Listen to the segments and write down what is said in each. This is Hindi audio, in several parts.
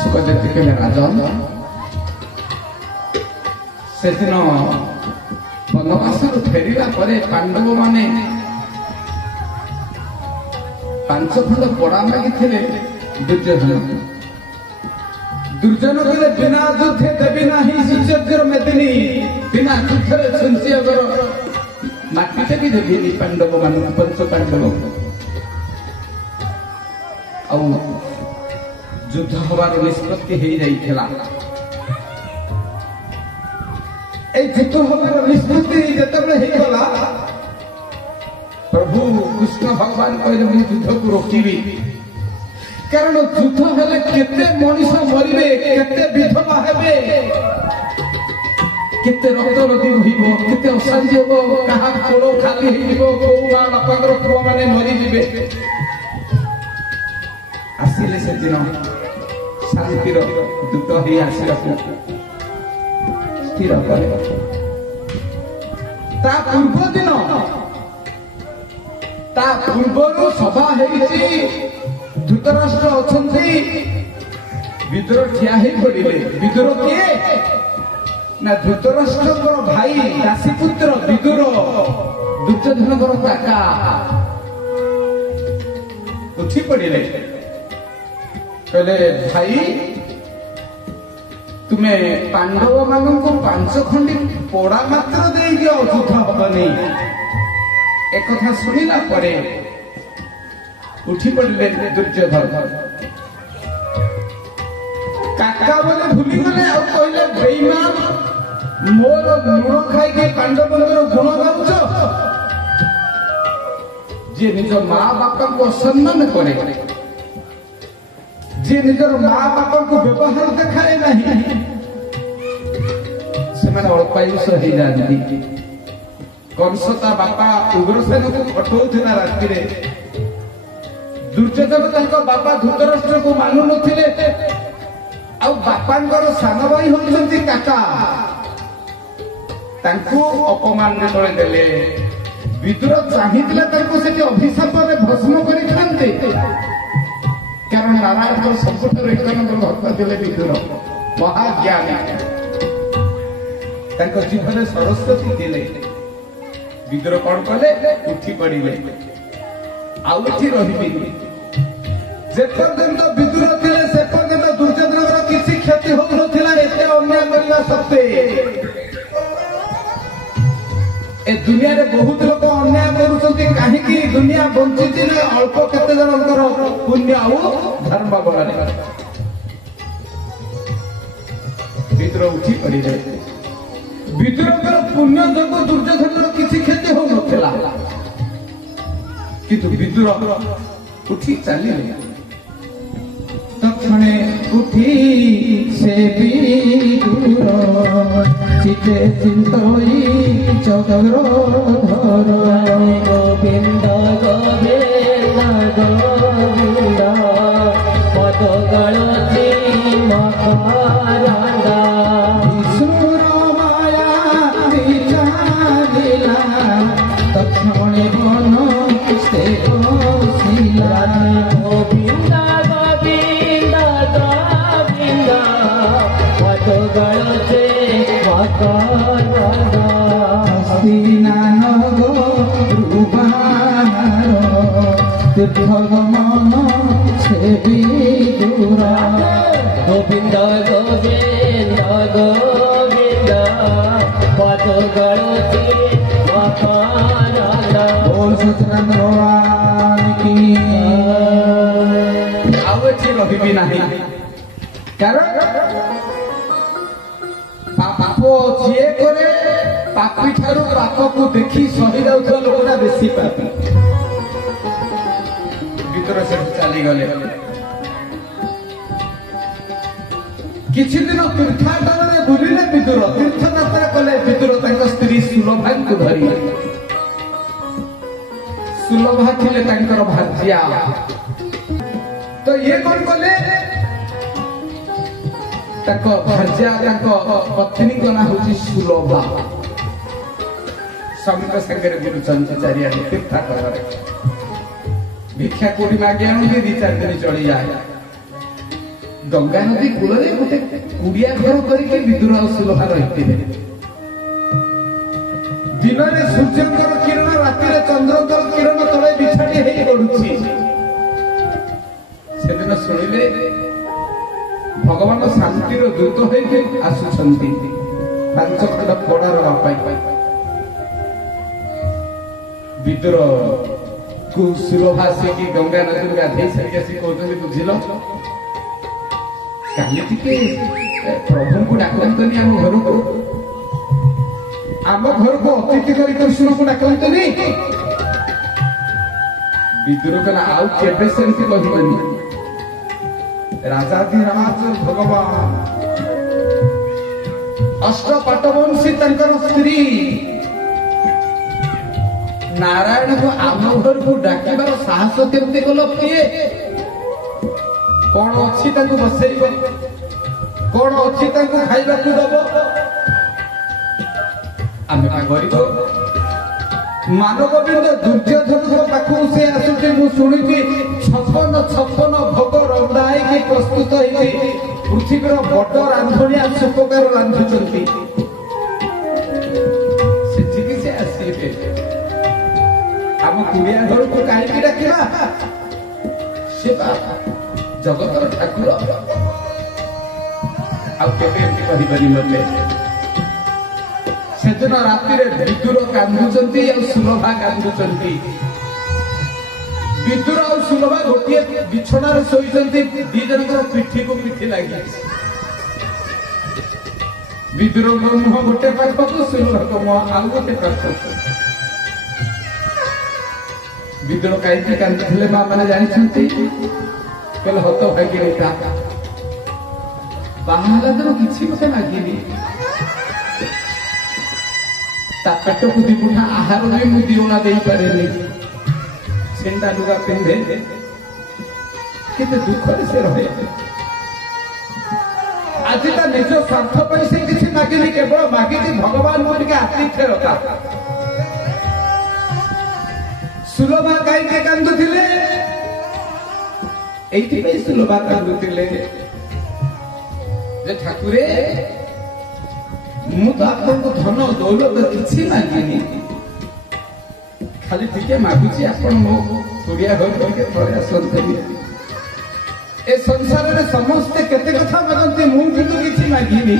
सुखदेव राजन से दिन बनवास फेरिला पांडव माने 5 खंड पड़ा मागिले दुर्योधन कहले बिना युद्धे देवी नाही सुचर्यर मेदिनी बिना युद्धरे छुंची अगर माटी भी देवी पांडव मान 5 पांडव युद्ध हबार निष्पत्ति हो जाइथिला। युद्ध हबार निष्पत्ति जतबे हो गला प्रभु कृष्ण भगवान कहले मु युद्ध को रोकिबी कारण युद्ध हेले केते मनीष मरिबे केते विधवा हेबे केते रक्त नदी होइबो केते अशांति होबो कहा कोलो खाली होइबो को मा बापाकर पुआ माने मरि जिबे आसिले से दिन शांतिर दूत ही आसिला स्थिर करे ता पूर्व दिन ता पूर्वरु सभा हेछि धृतराष्ट्र अछंती विदुर ठिया हे पड़िले विदुर किए ना धृतराष्ट्र भाई दासीपुत्र विदुर दुर्योधन काका उठी पड़िले कहले भाई तुम्हें पांडव मान को 5 खंडी पोड़ा मात्र दे दियो युद्ध हबनी एक कथा सुनिला परे उठी पड़िले दुर्योधन काका बोले भूली गले और कहले बेईमान मोर लुण खाई के पांडव गुण गाउछ जे निज मां बापा को सम्मान करे जे निजर मां बापा को व्यवहार देखाए नहीं से माने अल्पायुष हो जाती कंसता बापा उग्रसेन को खटौथिला राति रे दुर्योधन ताको बापा धृतराष्ट्र को मानु नथिले आ बापांकर सान भाई होचंती काका तांको अपमान तळे देले विदुर चाहितला तांको सेठी अभिशाप में भस्म करि खान्ते कारण नारायण सबुठ 1 नंबर भक्त थे विदुर महाज्ञानी जीवन सरस्वती थे विदुर कौन कले उठी पड़े आउठी रही जेपर्यंत विदुर थे से पर्यंत दुर्योधन किसी क्षति हो नथिला एते अन्याय करला सत्ते ए दुनिया रे बहुत लोग अन्याय करूछंती काहे कि दुनिया बंचिति ने अल्प केते जनकर पुण्य आउ धर्म बलाने विदुर उठी पड़ी रहे विदुरकर पुण्य जब दुर्योधन किसी क्षति हो नथिला किंतु विदुर उठी चलिले तक्षणे उठी से विदुर चिते चिंतई चक्र धर गोविंद गोविंद गोविंद पद गणति मकरंद विष्णुर माया विचारिला तक्षणे मन से ओसिला गोविंद गोविंद गोविंद पद गणति मकरंद तीर्थगमन से विदुर गोविंद गोविंद गोविंद पद गणति मकरंद बोल सच्चिदानंद भगवान की आवछि रहिबी नाही कारण पाप जे करे पापी ठारू पाप को देखी सही जाउथला लोकना बेसी पापी विदुर से चली गले किछि दिन तीर्थाटन रे बुलिले विदुर तीर्थ यात्रा कले विदुर तांको स्त्री सुलभा को धरि सुलभा थिले तांकर भाज्या तो ये कोन कले ताको भाज्या ताको पत्नी को ना होची सुलभा ସ୍ୱାମୀଙ୍କ ସାଙ୍ଗରେ ବୁଲୁଛନ୍ତି ଚାରିଆଡେ ତୀର୍ଥ କଳରେ ଭିକ୍ଷା କୋଉଠି ମାଗି ଆଣନ୍ତି 2-4 ଦିନ ଚଳିଯାଏ। ଗଙ୍ଗା ନଦୀ କୂଳରେ ଗୋଟେ କୁଡିଆ ଘର କରିକି ବିଦୁର ଆଉ ସୁଲଭା ରହିଥିଲେ। ଦିନରେ ସୂର୍ଯ୍ୟଙ୍କର କିରଣ, ରାତିରେ ଚନ୍ଦ୍ରଙ୍କର କିରଣ ତଳେ ବିଛାଡ଼ି ହେଇ ପଡୁଛି। ସେଦିନ ଶୁଣିଲେ ଭଗବାନ ଶାନ୍ତିର ଦୂତ ହେଇକି ଆସୁଛନ୍ତି 5 ଖଣ୍ଡ ପଡା ରବା ପାଇଁ। ବିଦୁର କୁ ସୁଲଭା ଆସିକି ଗଙ୍ଗା ନଦୀରୁ ଗାଧେଇ ସାରିକି ଆସି କହୁଛନ୍ତି, ବୁଝିଲ କାଲି ଟିକେ ପ୍ରଭୁଙ୍କୁ ଡାକନ୍ତନି ଆମ ଘରକୁ ଅତିଥି କରି କୃଷ୍ଣଙ୍କୁ ଡାକନ୍ତନି। ବିଦୁର କହିଲା, ଆଉ କେବେ ସେମିତି କହିବନି। ରାଜାଧିରାଜ ଭଗବାନ ଅଷ୍ଟପାଟବଂଶୀ ତାଙ୍କର ସ୍ତ୍ରୀ ନାରାୟଣଙ୍କୁ ଆମ ଘରକୁ ଡାକିବାର ସାହସ କେମିତି କଲ? କିଏ କଣ ଅଛି ତାଙ୍କୁ ବସେଇବ? କଣ ଅଛି ତାଙ୍କୁ ଖାଇବାକୁ ଦବ? ଆମେ ଗରିବ। ମାନଗୋବିନ୍ଦ ଦୁର୍ଯ୍ୟୋଧନଙ୍କ ପାଖକୁ ସେ ଆସୁଛି, ମୁଁ ଶୁଣିଛି 56 ଭୋଗ ରନ୍ଧା ହେଇକି ପ୍ରସ୍ତୁତ ହେଇଛି। ପୃଥିବୀର ବଡ ରାନ୍ଧଣିଆ ସୁପକାର ରାନ୍ଧୁଛନ୍ତି। ସେଠିକି ସେ ଆସିବେ। ଆମ କୁଡିଆ ଘରକୁ କାହିଁକି ଡାକିବା? ସେ ଜଗତର ଠାକୁର। ଆଉ କେବେ ଏମିତି କହିବନି ମତେ। ସେଦିନ ରାତିରେ ବିଦୁର କାନ୍ଦୁଛନ୍ତି ଆଉ ସୁଲଭା କାନ୍ଦୁଛନ୍ତି। ବିଦୁର ଆଉ ସୁଲଭା ଗୋଟିଏ ବିଛଣାରେ ଶୋଇଛନ୍ତି, 2 ଜଣଙ୍କର ପିଠିକୁ ପିଠି ଲାଗିଛି। ବିଦୁରଙ୍କ ମୁହଁ ଗୋଟେ ପାଖକୁ, ସୁଲଭାଙ୍କ ମୁହଁ ଆଉ ଗୋଟେ ପାଖକୁ। ବିଦୁର କାହିଁକି କାନ୍ଦୁଥିଲେ ମା ମାନେ ଜାଣିଛନ୍ତି? କହିଲେ ହତ ଭାଗିନୀଟା ବାହା ହେଲା ଦିନ କିଛି ମୋତେ ମାଗିନି। ତା ପେଟକୁ 2 ମୁଠା ଆହାର ବି ମୁଁ 2 ଅଣା ଦେଇପାରେନି। ସେଣ୍ଡା ଲୁଗା ପିନ୍ଧେ, କେତେ ଦୁଃଖରେ ସେ ରହେ। ଆଜି ତା ନିଜ ସ୍ୱାର୍ଥ ପାଇଁ ସେ କିଛି ମାଗିନି, କେବଳ ମାଗିଛି ଭଗବାନଙ୍କୁ ଟିକେ ଆତିଥ୍ୟତା। ସୁଲଭା କାହିଁକି କାନ୍ଦୁଥିଲେ? ଏଇଥିପାଇଁ ସୁଲଭା କାନ୍ଦୁଥିଲେ ଯେ ଠାକୁରେ, ମୁଁ ତ ଆପଣଙ୍କୁ ଧନ ଦୌଲତ କିଛି ମାଗିନି, ଖାଲି ଟିକେ ମାଗୁଛି ଆପଣ ମୋ କୁଡିଆ ଘର ଟିକେ ଥରେ ଆସନ୍ତେନି। ଏ ସଂସାରରେ ସମସ୍ତେ କେତେ କଥା ମାଗନ୍ତି, ମୁଁ କିନ୍ତୁ କିଛି ମାଗିନି।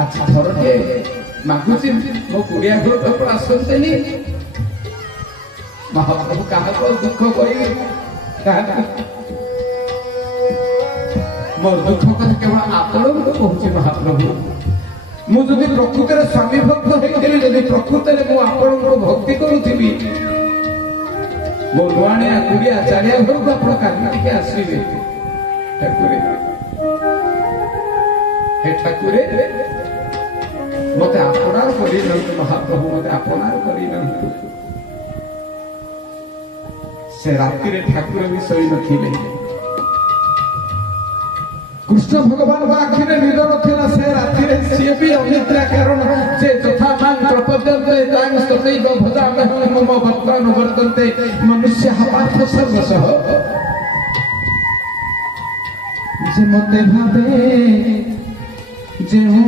ଆଚ୍ଛା ଥରଟେ ମାଗୁଛି ମୋ କୁଡିଆ ଘର ଆପଣ ଆସନ୍ତେନି। ମହାପ୍ରଭୁ କାହାକୁ ଦୁଃଖ କହିବେ? କାହାକୁ? ମୋ ଦୁଃଖ କଥା କେବଳ ଆପଣଙ୍କୁ କହୁଛି ମହାପ୍ରଭୁ। ମୁଁ ଯଦି ପ୍ରକୃତରେ ସ୍ୱାମୀ ଭକ୍ତ ହେଇଥିଲି, ଯଦି ପ୍ରକୃତରେ ମୁଁ ଆପଣଙ୍କୁ ଭକ୍ତି କରୁଥିବି, ମୋ ନୂଆଣିଆ କୁଡିଆ ଚାରିଆ ଘରକୁ ଆପଣ କାଲି ଟିକେ ଆସିବେ। ଠାକୁରେ, ହେ ଠାକୁରେ, ମତେ ଆପଣାର କରିନିଅନ୍ତୁ ମହାପ୍ରଭୁ, ମତେ ଆପଣାର କରିନିଅନ୍ତୁ। ସେ ରାତିରେ ଠାକୁର ବି ଶୋଇନଥିଲେ। କୃଷ୍ଣ ଭଗବାନଙ୍କ ଆଖିରେ ନିଦ ନଥିଲା। ସେ ରାତିରେ ସିଏ ବି ଅନିଦ୍ରା, କାରଣ ସେ ଯଥା ମାଂ ପ୍ରପଦ୍ୟନ୍ତେ ତାଂ ସ୍ତତୈବ ଭଜାମହଂ ମମ ଭକ୍ତାନ ବର୍ତ୍ତନ୍ତେ ମନୁଷ୍ୟଃ ପାର୍ଥ ସର୍ବଶଃ। ଯେ ମତେ ଭାବେ ଯେଉଁ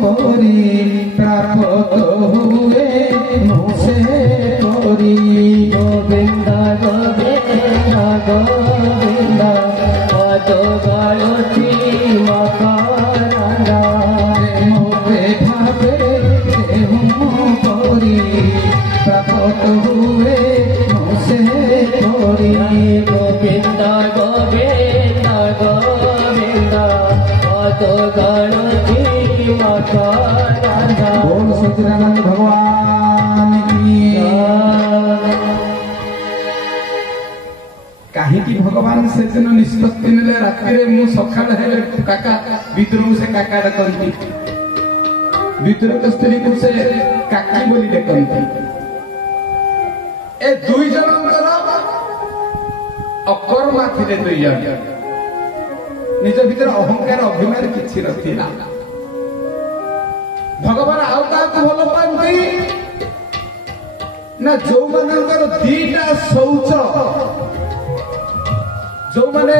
ପରି ପ୍ରାପ୍ତ ହୁଏ, ମୁଁ ସେ ପରି। ଗୋବିନ୍ଦ ଗୋବିନ୍ଦ ଗୋବିନ୍ଦ ପଦ ଗାଳତି ମକରନ୍ଦା। ମତେ ଭାବେ ଯେଉଁ ପରି ପ୍ରାପ୍ତ ହୁଏ, ମୁଁ ସେ ପରି। ଗୋବିନ୍ଦ ଗୋବିନ୍ଦ ଗୋବିନ୍ଦ পদ গণতি মকরন্দা। बोल सच्चिदानंद भगवान की। କାହିଁକି ଭଗବାନ ସେଦିନ ନିଷ୍ପତ୍ତି ନେଲେ ରାତିରେ ମୁଁ ସକାଳେ ହେଲେ କାକା? ବିଦୁରଙ୍କୁ ସେ କାକା ଡାକନ୍ତି, ବିଦୁରଙ୍କ ସ୍ତ୍ରୀକୁ ସେ କାକି ବୋଲି ଡାକନ୍ତି। ଏ 2 ଜଣଙ୍କର ଅକର୍ମା ଥିଲେ 2 ଜଣ। ନିଜ ଭିତରେ ଅହଙ୍କାର ଅଭିମାନ କିଛି ନଥିଲା। ଭଗବାନ ଆଉ କାହାକୁ କାହାକୁ ଭଲ ପାଆନ୍ତି ନା ଯୋଉମାନଙ୍କର ଦିଟା ଶୌଚ, ଯୋଉମାନେ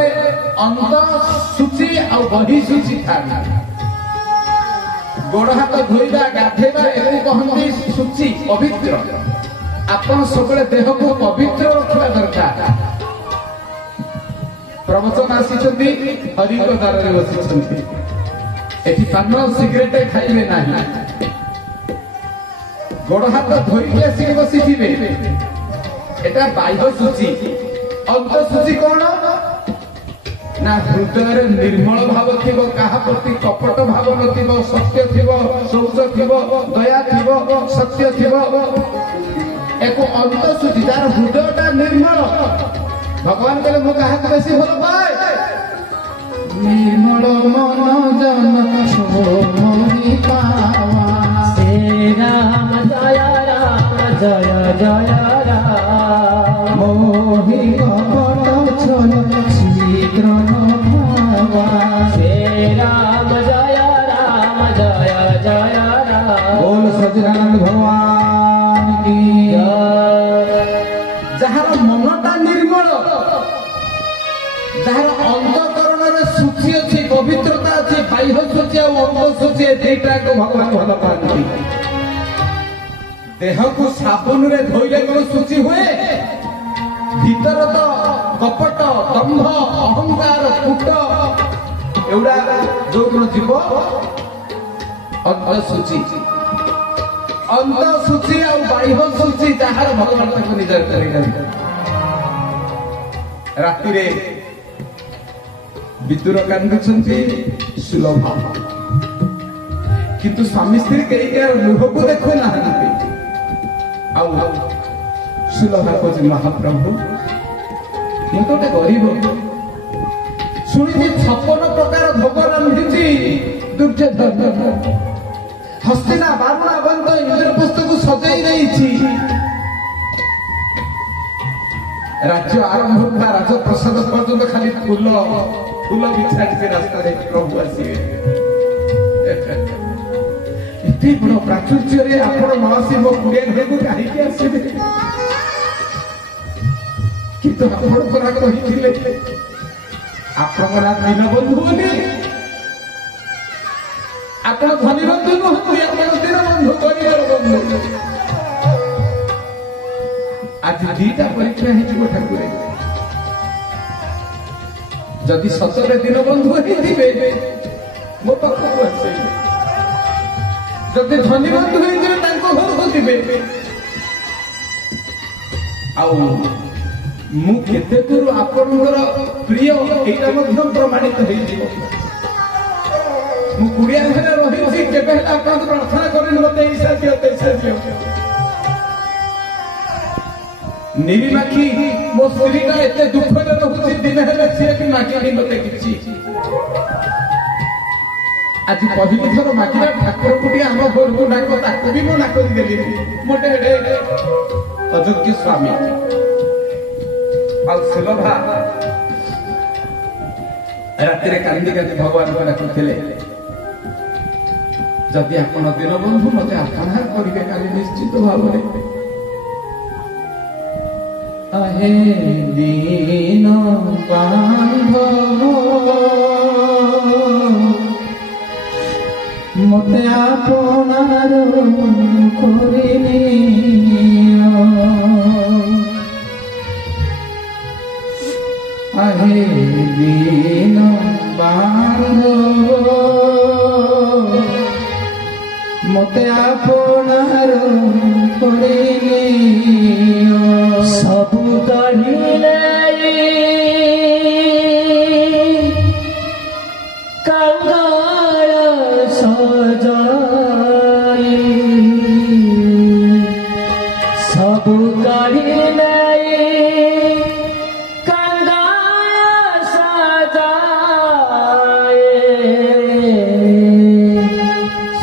ଅନ୍ତର ଶୁଚି ଆଉ ବହି ଶୁଚି ଥାନ୍ତି। ଗୋଡ ହାତ ଧୋଇବା ଗାଧେଇବା ଏକୁ କହନ୍ତି ଶୁଚି ପବିତ୍ର। ଆପଣ ସବୁବେଳେ ଦେହକୁ ପବିତ୍ର ରଖିବା ଦରକାର। ପ୍ରବଚନ ଆସିଛନ୍ତି, ହରିଙ୍କ ଦ୍ୱାରରେ ବସିଛନ୍ତି, ଏଠି ପାନ ସିଗାରେଟ ଖାଇବେ ନାହିଁ, ଗୋଡ ହାତ ଧୋଇକି ଆସିକି ବସିଥିବେ, ଏଟା ବାହ୍ୟ ଶୁଚି। ଅନ୍ତଃଶୁଚି କଣ ନା ହୃଦୟରେ ନିର୍ମଳ ଭାବ ଥିବ, କାହା ପ୍ରତି କପଟ ଭାବ ନଥିବ, ସତ୍ୟ ଥିବ, ଶୌଚ ଥିବ, ଦୟା ଥିବ, ସତ୍ୟ ଥିବ, ଏକୁ ଅନ୍ତଃଶୁଚି। ଯାହାର ହୃଦୟଟା ନିର୍ମଳ, ଭଗବାନ କହିଲେ ମୁଁ କାହାକୁ ବେଶୀ ଭଲ ପାଏ? ନିର୍ମଳ ମନ ଜନ ଶୋଭି ପାୱା। ଶ୍ରୀ ରାମ ଜୟ ରାମ ଜୟ ଜୟ ରାମ। ମୋହି କପଟ ଛଳ ଶୀଘ୍ର ଭାବା। ଶ୍ରୀ ରାମ ଜୟ ରାମ ଜୟ ଜୟ ରାମ। ବୋଲ ସଚ୍ଚିଦାନନ୍ଦ ଭଗବାନ କି ଯାହାର ମନଟା ନିର୍ମଳ, ଯାହାର ଅନ୍ତଃକରଣରେ ଶୁଚି ଅଛି, ପବିତ୍ରତା ଅଛି, ବାହ୍ୟ ଶୁଚି ଆଉ ଅନ୍ତଃଶୁଚି, ଏ ଦିଟାକୁ ଭଗବାନ ଭଲ ପାଆନ୍ତି। ଦେହକୁ ସାବୁନରେ ଧୋଇଲେ କଣ ଶୁଚି ହୁଏ? ଭିତର ତ କପଟ, ଦମ୍ଭ, ଅହଙ୍କାର, କୂଟ ଏଗୁଡା ଯୋଉଦିନ ଯିବ ଅନ୍ତଃଶୁଚି। ଅନ୍ତଃଶୁଚି ଆଉ ବାହ୍ୟ ଶୁଚି ଯାହାର ଭଗବାନ ତାକୁ ନିଜର କରିଥାନ୍ତି। ରାତିରେ ବିଦୁର କାନ୍ଦୁଛନ୍ତି, ସୁଲଭା କିନ୍ତୁ ସ୍ୱାମୀ ସ୍ତ୍ରୀ କେହି କାହାର ଲୁହକୁ ଦେଖୁନାହାନ୍ତି। ଆଉ ସୁଲଭା କହୁଛି ମହାପ୍ରଭୁ ମୁଁ ତ ଗୋଟେ ଗରିବ, ଶୁଣିଛି 56 ପ୍ରକାର ଭୋଗ ରାନ୍ଧିଛି ଦୁର୍ଯ୍ୟୋଧନ, ହସ୍ତିନା ବାରୁଣା ବନ୍ତ ଇନ୍ଦ୍ରପୁସ୍ତକୁ ସଜେଇ ଦେଇଛି। ରାଜ୍ୟ ଆରମ୍ଭ ବା ରାଜପ୍ରସାଦ ପର୍ଯ୍ୟନ୍ତ ଖାଲି ଫୁଲ ଫୁଲ ବିଛାଇଛି ରାସ୍ତାରେ, ପ୍ରଭୁ ଆସିବେ। ଏତେ ବଡ ପ୍ରାଚୁର୍ଯ୍ୟରେ ଆପଣ ନ ଆସି ମୋ କୁଡ଼ିଆ ଘରକୁ କାହିଁକି ଆସିବେ? କିନ୍ତୁ ଆପଣଙ୍କର କହିଥିଲେ ଆପଣଙ୍କ ନାଁ ଦୀନବନ୍ଧୁ ବୋଲି। ଆପଣ ଧନୀ ବନ୍ଧୁ ନୁହନ୍ତି, ଆପଣ ଦୀନବନ୍ଧୁ, ଗରିବର ବନ୍ଧୁ। ଆଜି ଦିଟା ପରୀକ୍ଷା ହେଇଯିବ ଠାକୁର। ଯଦି ସତରେ ଦୀନବନ୍ଧୁ ହେଇଥିବେ ମୋ ପାଖକୁ ଆସିବେ, ଯଦି ଧନୀ ବନ୍ଧୁ ହେଇଯିବେ ତାଙ୍କ ଘରକୁ ଯିବେ। ଆଉ ମୁଁ କେତେ ଦୂର ଆପଣଙ୍କର ପ୍ରିୟ ଏଇଟା ମଧ୍ୟ ପ୍ରମାଣିତ ହେଇଯିବ। ମୁଁ କୁଡ଼ିଆ ଘରେ ରହିଛି, କେବେ ହେଲେ ଆପଣଙ୍କୁ ପ୍ରାର୍ଥନା କରେନି ମତେ ଏଇସା ଦିଅ ତେଇସା ଦିଅ। ନିରିମାଖି ମୋ ସ୍ତ୍ରୀଟା ଏତେ ଦୁଃଖରେ ରହୁଛି, ଦିନେ ହେଲେ ସିଏ ବି ମାଗିନି ମତେ କିଛି। ଆଜି ପହିଲି ଥର ମାଗିଲା ଠାକୁରଙ୍କୁ ଟିକେ ଆମ ଘରକୁ ଡାକ, ତାକୁ ବି ମୁଁ ଡାକ ଦେଲିନି। ମୋଟେ ଅଯୋଗ୍ୟ ସ୍ୱାମୀ। ଆଉ ସୁଲଭା ରାତିରେ କାନ୍ଦି କାନ୍ଦି ଭଗବାନଙ୍କୁ ଡାକୁଥିଲେ, ଯଦି ଆପଣ ଦୀନବନ୍ଧୁ ମତେ ଆପଣାର କରିବେ କାଲି ନିଶ୍ଚିତ ଭାବରେ। अहे दीन बांधव मते आपनार करिनियो। अहे दीन बांधव मते आपनार करिनियो। सबु काढ़िले कंगाल सजाई। सबु काढ़िले कंगाल सजाए।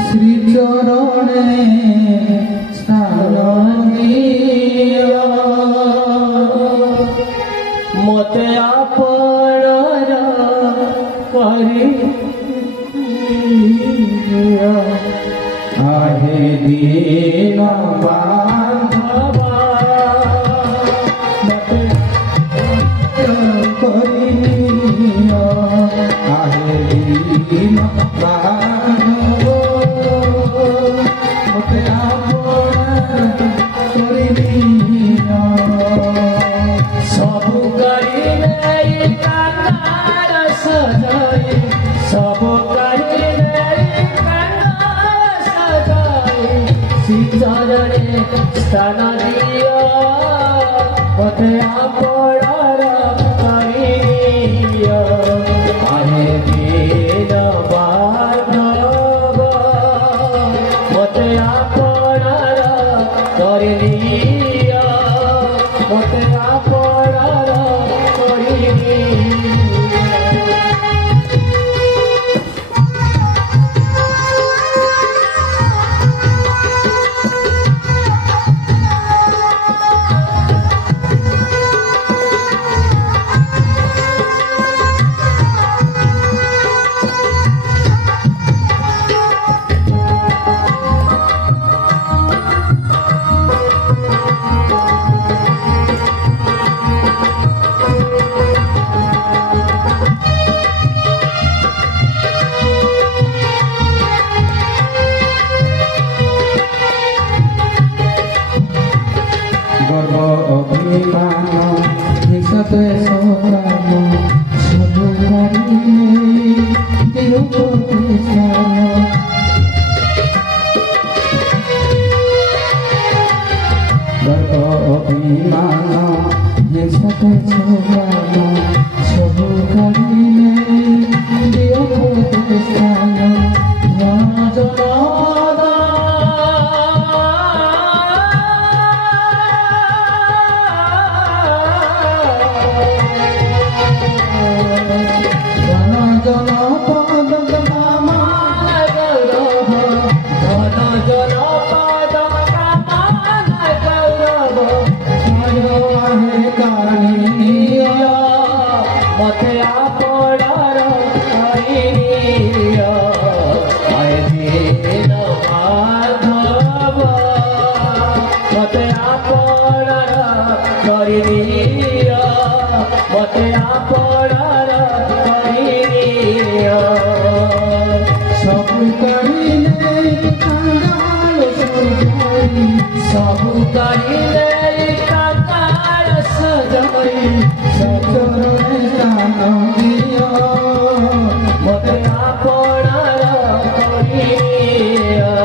श्री चरणे मते आपनार करिनियो। आहे স্থান দিও মতে আপনার করি দিও আহে দিন বান্ধব মতে আপনার করি দিও মতে আপনার করি দিও গর্ব অভিমান হিংসাতে সকাম সবু দিও গর্ব অভিমান হিংসাতে সকাম সবু দিও মতে আপনার করি দিও আয়ে দিন বান্ধব মতে আপনার করি দিও মতে আপনার করি দিও সবু করিলে কাঙ্গাল সজাই সবু করিলে কাঙ্গাল সজাই সচরণে স্থান দিও মতে আপনার করি দিও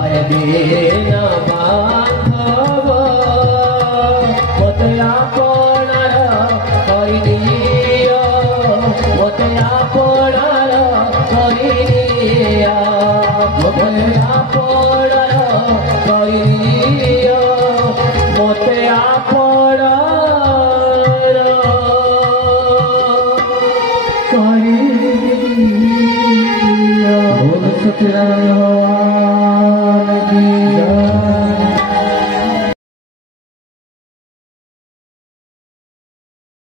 আয়ে দিন বান্ধব মতে আপনার করি দিও মতে আপনার করি দিও মতে আপনার করি দিও মতে আপনার করি দিও।